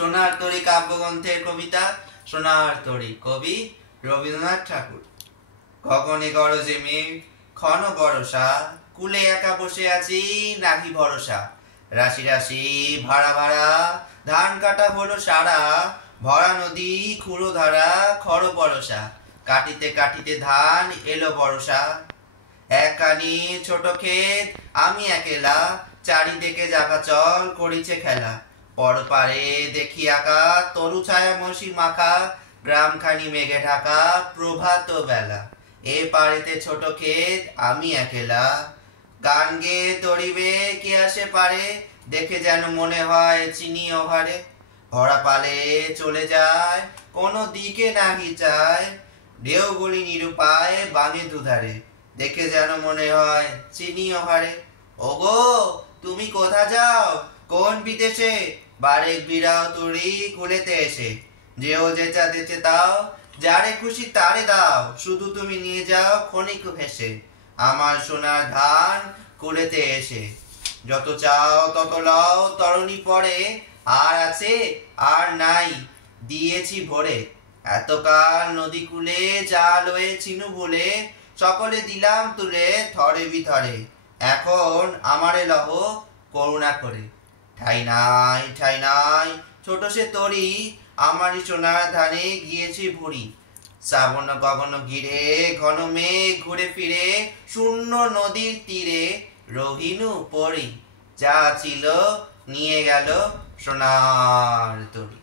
সোনার তরী কাব্যগ্রন্থের কবিতা সোনার তরী, কবি রবীন্দ্রনাথ ঠাকুর। গগনে গরজে মেঘ, ক্ষণ বরষা, কুলে একা বসে আছি নাহি ভরসা। রাশি রাশি ভাড়া ভাড়া, ধান কাটা হলো সারা, ভরা নদী খুঁড়ো ধারা, খড় বরসা। কাটিতে কাটিতে ধান এলো বরসা। একখানি ছোট ক্ষেত, আমি একেলা, চারিদিকে জাগা চল করিছে খেলা। পরপারে দেখি আঁকা, তরু ছায়া মসি মাখা, গ্রামখানি মেঘে ঢাকা, প্রভাত বেলা। এ পারেতে ছোট ক্ষেত, আমি একেলা, গান গেয়ে তরিবে কে আসে পারে, দেখে যেন মনে হয় চিনি ওহারে। ভরা পালে চলে যায়, কোনো দিকে নাহি চায়, ঢেউগুলি নিরুপায় বাঙে দুধারে, দেখে যেন মনে হয় চিনি ওহারে। ওগো তুমি কোথা যাও, কোন বিদেশে, বারেক বিরাও তুড়ি কুলেতে এসে। যেও যেচা দেচে তাও, যারে খুশি তারে দাও, শুধু তুমি নিয়ে যাও ক্ষণিক ভেসে, আমার সোনার ধান কুলেতে এসে। যত চাও তত লও তরণী পরে, আর আছে আর নাই দিয়েছি ভরে। এতকাল নদী কূলে যা লয়ে চিনু বলে, সকলে দিলাম তুলে থরে বিথরে। এখন আমারে লহ করুণা করে। ঠাই নাই ঠাই নাই ছোট সে তরী, আমারই সোনার ধানে গিয়েছি ভরি। শ্রাবণ গগন ঘিরে ঘন মেঘ ঘুরে ফিরে, শূন্য নদীর তীরে রহিনু পরি। যা ছিল নিয়ে গেল সোনার তরী।